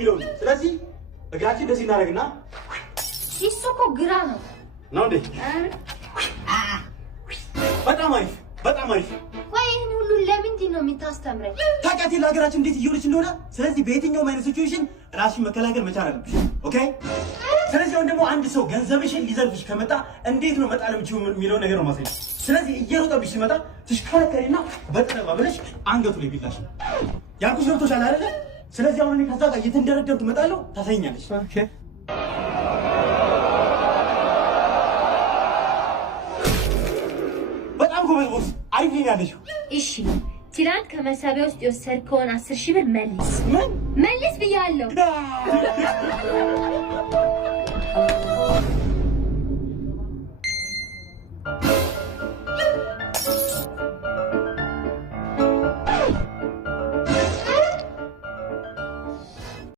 የሚለው ስለዚህ እግራችን እንደዚህ እናደርግና እሱ እኮ ግራ ነው እንዴ በጣም አሪፍ ወይ ይሄን ሁሉ ለምንድን ነው የምታስተምረኝ ታውቂያት ለሀገራችን እንዴት እየሆነች እንደሆነ ስለዚህ በየትኛው አይነት ሲቹዌሽን ራስሽን መከላከል መቻል አለብሽ ኦኬ ስለዚህ አሁን ደግሞ አንድ ሰው ገንዘብሽን ሊዘርፍሽ ከመጣ እንዴት ነው መጣል የሚለው ነገር ነው ማሳየት ስለዚህ እየሮጠብሽ ሲመጣ ትሽከረከሪና በጥረባ ብለሽ አንገቱ ላይ ቢላሽ ያልኩሽ ገብቶሻል አይደለ ስለዚህ አሁን እኔ ከዛ ጋር እየተንደረደርኩ እመጣለሁ ታሳይኛለሽ ኦኬ በጣም ጎበዝ ቦስ አሪፍ ነው ያለሽው እሺ ትላንት ከመሳቢያ ውስጥ የወሰድከውን 10,000 ብር መልስ ምን መልስ ብያለሁ